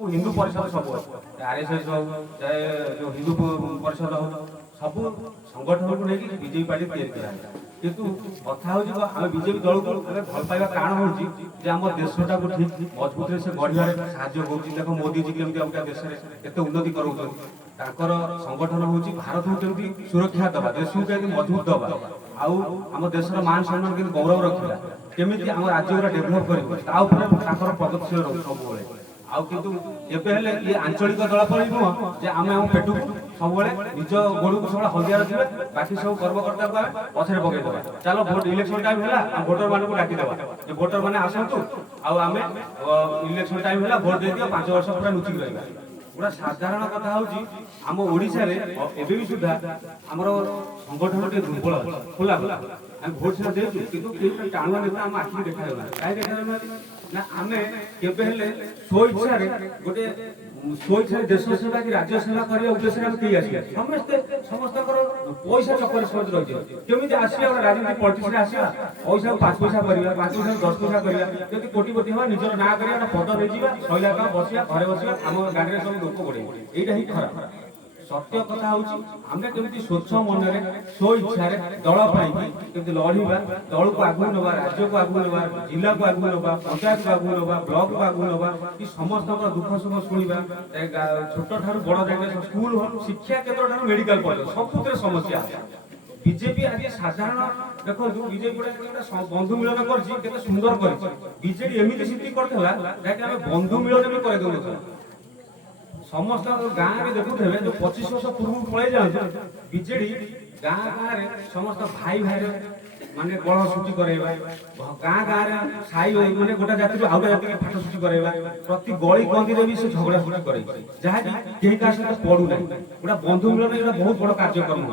हिंदू परिषद सब आरएसएस हो चाहे जो हिंदू परिषद हो सब संगठन को लेकिन बीजेपी पार्टी तैयारी करा किंतु कथा हो आम बीजेपी दल को भल पाइबा कारण हो आम देशटा को ठीक मजबूत से गढ़ार साहय हो देख मोदी जी केमती आम देश में केते उन्नति कर संगठन हूँ भारत को केमती सुरक्षा दबा देश को केमती मजबूत दबा आम देशर मान सम्मान के गौरव रखा केमी आम राज्य डेभलप कर प्रगतिशील सब आउ किंतु एबे हेले ये आंचलिक दल परि नुह जे आमे हम पेटु सब निज गोड़ को सब हल्दिया रखिबे बाकी सब कर्मकर्ता को पछरे पकई देबा चलो वोट इलेक्शन टाइम हैला हम वोटर मान को डाकी देबा जे वोटर माने आसंतु आउ आमे इलेक्शन टाइम हैला वोट दे दियो 5 वर्ष पूरा नुचि रहइबा पूरा साधारण कथा होची हम ओडिसा रे एबे भी सुधा हमर संगठन के दुर्बल खुला हम वोट से देछु किंतु के टाणवा नेता हम आखि देखायला काहे देखायला ना आमे केबे हेले सो इच्छा रे गोटे सो इच्छा देश सेवा की राज्य सेवा करिया उद्देश्य हम कई आसी समस्त पैसा चक्कर समझ रही केमिति आसिया राजनीति पॉलिटिक्स रे आसिया पैसा 5 पैसा करिया 5 पैसा 10 पैसा करिया जदि कोटिपति हो निजर ना करिया पद दे जीवा सैला का बसिया घरे बसिया हम गाड़ी रे सब लोक पड़े एटा ही खराब सत्य कथा होची हमने केमिति स्वच्छ मन रे सो इच्छा रे दल पाई केमिति लड़ीबा दल को आगु नबा राज्य को आगु नबा जिला को आगु नबा पंचायत को आगु नबा ब्लॉक को आगु नबा कि समस्त का दुख सुख सुनिबा छोट ठारू बड़ जागे स्कूल हो शिक्षा केन्द्र ठारू मेडिकल कॉलेज सबुतरे समस्या बीजेपी आज साधारण देखो बीजेपी बंधु मिलन करछि केते सुंदर करछि बीजेडी एमिति सिद्धि करथला जाके हम बंधु मिलन भी करे दउला समस्त गाँव में देखुथे जो 25 वर्ष पूर्व पड़े जाए बीजेडी गाँ गाँव समस्त भाई भाई माने बड़ छुट्टी कराइबा गाँ गाँव साई माने गोटा जाति आउटा जाति फाट छुट्टी कराइबा प्रति गली गंदी रे भी से झगड़ा छुट्टी करे जहाँ केही का सहित पड़ू ना गोटा बंधु मिलन एटा बहुत बड़ कार्यक्रम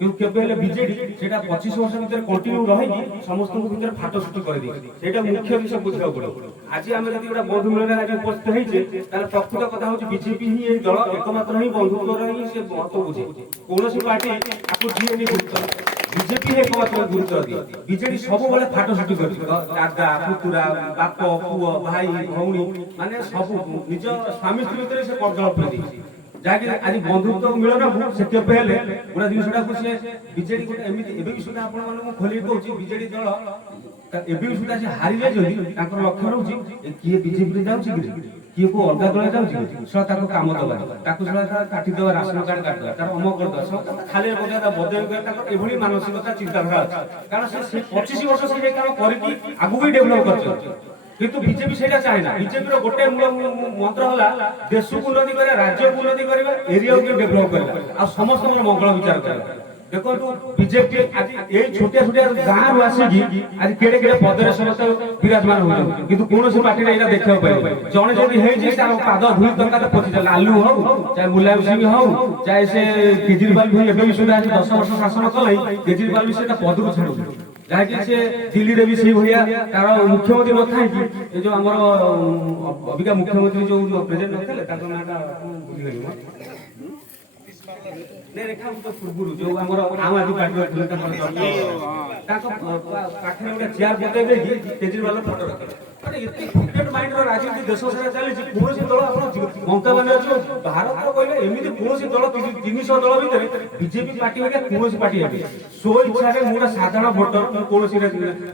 क्यों केबे हेले बीजेडी सेटा 25 वर्ष भीतर कंटिन्यू रही समस्त भीतर फाट छुट्टी कर दी सेटा मुख्य विषय बुझा पड़ो आज आम जब गोटा बंधु मिलन आज उपस्थित होइछे तार प्रकृत कथा होछि बीजेपी ही ए दल एकमात्र ही बंधुत्व रही से महत्व बुझे कोनोसी पार्टी आपको दिए नहीं गुरुत्व बीजेपी एकमात्र गुरुत्व दिए बीजेडी सब बेले फाट छुट्टी कर दादा पुतुरा बाप पुओ भाई भौणी माने सब निज स्वामी स्त्री भीतर से कब्जा कर दी जाके आज बंधुत्व मिलन से केबे हेले गोटा जिनसटा को से बीजेडी गोटे एमिति एबे भी सुधा आपण मानू खोली कहूची बीजेडी दल एबे भी सुधा से हारि जाय जदी ताकर लक्ष्य रहउची किए बीजेपी रे जाउची कि किए को अलगा दल जाउची स ताको काम दबा ताको सला काटी दबा राशन कार्ड काट दबा तार अमक कर दबा खाली बजा बदल कर ताको एभली मानसिकता चिंताधारा अछि कारण से 25 वर्ष से काम करिकि आगु भी डेवलप करछ किंतु बीजेपी सेटा चाहे ना बीजेपी रो गोटे मंत्र होला देश को उन्नति करे राज्य को उन्नति करबा एरिया को डेवलप करबा आ समस्त मंगल विचार करबा देखो तो बीजेपी आज ए छोटे छोटे गांव रु आसी आज केडे केडे पदरे समस्त विराजमान हो किंतु कोन से पार्टी रे एटा देखियो पाए जणे जदी हे जे तार पाद धुई तंका तो पछि लालू हो चाहे मुलायम सिंह हो चाहे से केजरीवाल भी एबे भी सुधा 10 वर्ष शासन कले केजरीवाल भी सेटा पद रु छाडू जहाँकि से दिल्ली रे भी सही भैया तार मुख्यमंत्री न था कि जो हमर अबिका मुख्यमंत्री जो प्रेजेंट नथले ताको नाटा भूली गली ने रेखा तो पूर्व जो हमर आम आदमी पार्टी ताको पाखरे ओटा चेयर बते दे केजरीवाल फोटो रखे अरे इतनी क्रिकेट माइंड रो राजनीति देश सारा चली कोनोसी दल आपण ममता बनर्जी भारत रो कहले एमिति कोनोसी दल 300 दल भीतर बीजेपी पार्टी होगा कोनोसी पार्टी हेबे सो इच्छा रे मोर साधारण वोटर कोनोसी रे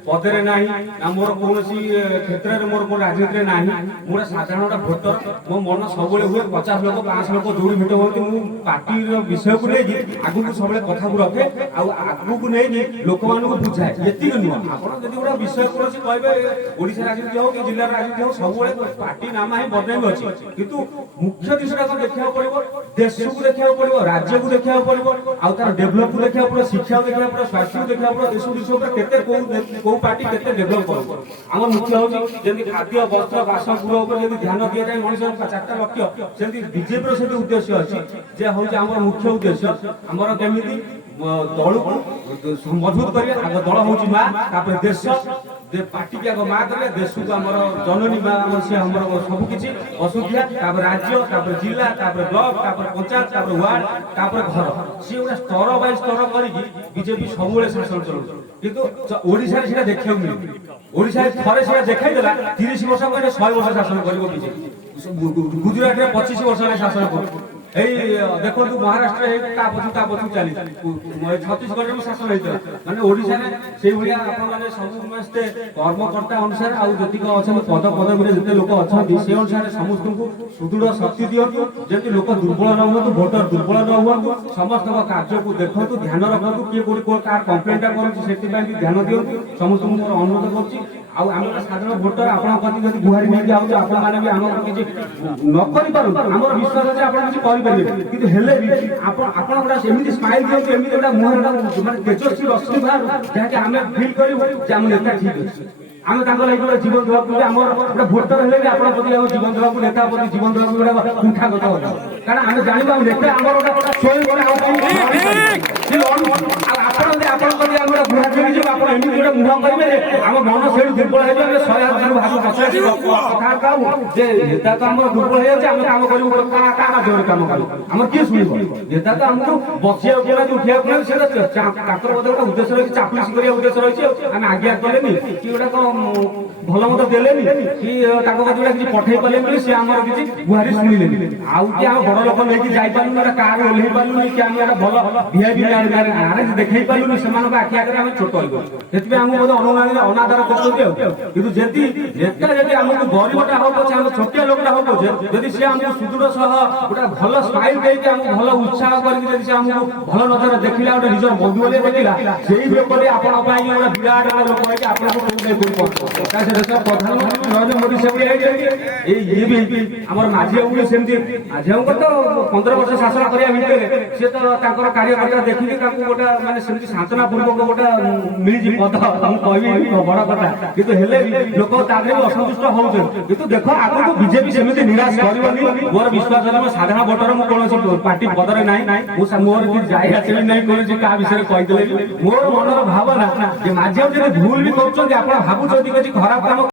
पदरे नाही ना मोर कोनोसी क्षेत्र रे मोर को राजनीति रे नाही मोर साधारण वोटर मो मन सबले हुए 50 लोक 5 लोक जोड़ी भेट होती मु पार्टी रो विषय को लेगी आगु को सबले कथा को रखे आ आगु को नै लोक मान को बुझाए एति नुवा आपण जदी गोटा विषय कोनोसी कहबे ओडिसा राजनीति हो कि जिला राजनीति हो सब पार्टी नाम ही बदनाम अच्छी किंतु मुख्य दिशा को देखा पड़ो देश को देखा पड़ो राज्य को देखा पड़ो आउ तार डेवलप को देखा पड़ो शिक्षा को देखा पड़ो स्वास्थ्य को देखा पड़ो देश दिशा पर केते को पार्टी केते डेवलप करो हम मुख्य हो जेंति खाद्य वस्त्र बासगृह ऊपर जेंति ध्यान दिया जाए मनुष्य चारटा लक्ष्य जेंति बीजेपी रो सेति उद्देश्य अछि जे हो जे हमर मुख्य उद्देश्य हमर केमिति दल को मजबूत करिया आग दल होची मा तापर देश जे पार्टी के आगो माँ करे देश को हमर जननी माँ हमर से हमर सब किछि असुविधा तापर राज्य तापर जिला तापर ब्लॉक तापर पंचायत तापर वार्ड तापर घर से उडा स्तर बाय स्तर करी बीजेपी सबुले शासन चलौ किंतु ओडिसा रे सेटा देखियो मिलि ओडिसा रे थरे सेटा देखाइ देला 30 वर्ष पर 100 वर्ष शासन करिवो बीजेपी ଗୁଜୁରାଟରେ 25 ବର୍ଷ ହେଲାଣି ଶାସନ କରୁଛି। ଏଇ ଦେଖନ୍ତୁ ମହାରାଷ୍ଟ୍ରରେ ତା ପଛକୁ ଚାଲିଛି, ଛତିଶଗଡ଼ରେ ବି ଶାସନ ହେଇଥିଲା। ମାନେ ଓଡିଶାରେ ସେଇଭଳିଆ ଆପଣମାନେ ସମସ୍ତେ କର୍ମକର୍ତ୍ତା ଅନୁସାରେ ଆଉ ଯେତିକି ଅଛନ୍ତି ପଦ ପଦବୀରେ ଯେତେ ଲୋକ ଅଛନ୍ତି ସେ ଅନୁସାରେ ସମସ୍ତଙ୍କୁ ସୁଦୃଢ ଶକ୍ତି ଦିଅନ୍ତୁ, ଯେମିତି ଲୋକ ଦୁର୍ବଳ ନ ହୁଅନ୍ତୁ, ଭୋଟର ଦୁର୍ବଳ ନ ହୁଅନ୍ତୁ। ସମସ୍ତଙ୍କ କାର୍ଯ୍ୟକୁ ଦେଖନ୍ତୁ, ଧ୍ୟାନ ରଖନ୍ତୁ, କିଏ କୋଉଠି କାହାର କମ୍ପ୍ଲେନଟା କରୁଛି ସେଥିପାଇଁ ବି ଧ୍ୟାନ ଦିଅନ୍ତୁ। ସମସ୍ତଙ୍କୁ ମୋର ଅନୁରୋଧ କରୁଛି। ଆଉ ଆମେ ଗୋଟେ ସାଧାରଣ ଭୋଟର, ଆପଣଙ୍କ ପ୍ରତି ଯଦି ଗୁହାରି ନେଇକି ଆଉଛୁ, ଆପଣମାନେ ବି ଆମର କିଛି ନ କରିପାରନ୍ତୁ, ଆମର ବିଶ୍ୱାସ ଅଛି ଆପଣ କିଛି କରିପାରିବେ, କିନ୍ତୁ ହେଲେ ବି ଆପଣ ଗୋଟେ ଏମିତି ସ୍ମାଇଲ ଦିଅନ୍ତୁ, ଏମିତି ଗୋଟେ ମୁହଁରେ ମାନେ ତେଜସ୍ୱୀ ରଶ୍ମି ବାହାରୁ ଯାହାକି ଆମେ ଫିଲ୍ କରିବୁ ଯେ ଆମ ନେତା ଠିକ ଅଛି। ଆମେ ତାଙ୍କ ଲାଗି ଗୋଟେ ଜୀବନ ଦେବାକୁ, ଆମର ଗୋଟେ ଭୋଟର ହେଲେ ବି ଆପଣଙ୍କ ପ୍ରତି ଆମ ଜୀବନ ଦେବାକୁ, ନେତା ପ୍ରତି ଜୀବନ ଦେବାକୁ ଗୋଟେ କୁଣ୍ଠାଗତ ହବ। କାରଣ ଆମେ ଜାଣିବା ଆମ ନେତା ଆମର ଗୋଟେ ସ୍ୱୟଂ ଗୋଟେ ଆମ ପାଇଁ ଆପଣ ଯଦି ଆପଣଙ୍କ ପ୍ରତି ଆମେ ଗୋଟେ ଗୁହା କରିଯିବୁ, ଆପଣ ଏମିତି ଗୋଟେ ମୁହଁ କରିବେ ଆମ ମନ ସେଇଠୁ ଦୁର୍ବଳ ହେଇଯିବ। ଆମେ 100,000 ଭାବୁ କଥାବାର୍ତ୍ତା ହବୁ ଯେ ନେତା ତ ଆମର ଦୁର୍ବଳ ହେଇଯାଉଛି, ଆମେ କାମ କରିବୁ କାହା ମାଧ୍ୟମରେ କାମ କରିବୁ, ଆମର କିଏ ଶୁଣିବ? ନେତା ତ ଆମକୁ ବସିବାକୁ ପଡିବ, ଉଠିବାକୁ ପଡିବ, ସେ ତାଙ୍କର ବୋଧେ ଗୋଟେ ଉଦ୍ଦେଶ୍ୟ ରହିଛି, ଚାପୁଲିସି କରିବା ଉଦ୍ଦେଶ୍ୟ ରହିଛି। ଆମେ ଆଜ୍ଞା କଲେନି କି ଗୋଟେ ଭଲ ମତ ଦେଲେନି କି ତାଙ୍କ କଥା ଗୁଡା କିଛି ପଠେଇ ପାରିଲେନି ବୋଲି ସେ ଆମର କିଛି ଗୁହାରି ଶୁଣିଲେନି। ଆଉ କି ଆମେ ବଡ ଲୋକ ନେଇକି ଯାଇପାରିଲୁନି, ଗୋଟେ କାର ଓହ୍ଲେଇ ପାରିଲୁନି, କି ଆମେ ଗୋଟେ ଭଲ ଭିଆଇପି ଦେଖେଇ ପାରିଲୁନି, ସେମାନଙ୍କ ଆଖି ଆଗରେ ଆମେ ଛୋଟ ହେଇଗଲୁ। ସେଥିପାଇଁ ଆମକୁ ବୋଧେ ଅନାଦର କରୁଛନ୍ତି। ଆଉ କିନ୍ତୁ ଯଦି ନେତା ଯଦି ଆମକୁ ଗରିବଟା ହବ ପଛେ, ଆମେ ଛୋଟିଆ ଲୋକଟା ହବ ପଛେ, ଯଦି ସେ ଆମକୁ ସୁଦୃଢ ସହ ଗୋଟେ ଭଲ ସ୍ମାଇଲ ଦେଇକି ଆମକୁ ଭଲ ଉତ୍ସାହ କରିକି ଯଦି ସେ ଆମକୁ ଭଲ ନଜର ଦେଖିଲା, ଗୋଟେ ନିଜର ବନ୍ଧୁ ବୋଲି ଦେଖିଲା, ସେଇ ଲୋକଟି ଆପଣଙ୍କ ପାଇଁ ଗୋଟେ ବିରାଟ ଲୋକ ହେଇକି ଆପଣଙ୍କୁ ପ୍ରଧାନମନ୍ତ୍ରୀ ନରେନ୍ଦ୍ର ମୋଦୀ ସେଭଳି ହେଇଛନ୍ତି। ଇଏ ବି ଆମର ମାଝି ବାବୁ ବି ସେମିତି। ମାଝି ବାବୁଙ୍କ ତ 15 ବର୍ଷ ଶାସନ କରିବା ଭିତରେ ସେ ତ ତାଙ୍କର କାର୍ଯ୍ୟକର୍ତ୍ତା ଦେଖିକି ତାଙ୍କୁ ଗୋଟେ ମାନେ ସେମିତି ସାନ୍ତ୍ୱନା ପୂର୍ବକ ଗୋଟେ ମିଳିଛି ପଦ, ମୁଁ କହିବି ବଡ କଥା। କିନ୍ତୁ ହେଲେ ବି ଲୋକ ତା ଦେହରେ ଅସନ୍ତୁଷ୍ଟ ହଉଛନ୍ତି। କିନ୍ତୁ ଦେଖ ଆଗକୁ ବିଜେପି ସେମିତି ନିରାଶ କରିବନି, ମୋର ବିଶ୍ୱାସ ଅଛି। ମୁଁ ସାଧାରଣ ଭୋଟର, ମୁଁ କୌଣସି ପାର୍ଟି ପଦରେ ନାହିଁ, ମୋର କିଛି ଜାয়গা ବି ନାହିଁ କୌଣସି କାହା ବିଷୟରେ କହିଦେଲେ। ମୋର ମନର ଭାବନା ଯେ ମାଝି ବାବୁ ଯଦି ଭୁଲ ବି କରୁଛନ୍ତି, ଆପଣ ଭାବୁଛନ୍ତି କିଛି ଖରାପ କାମ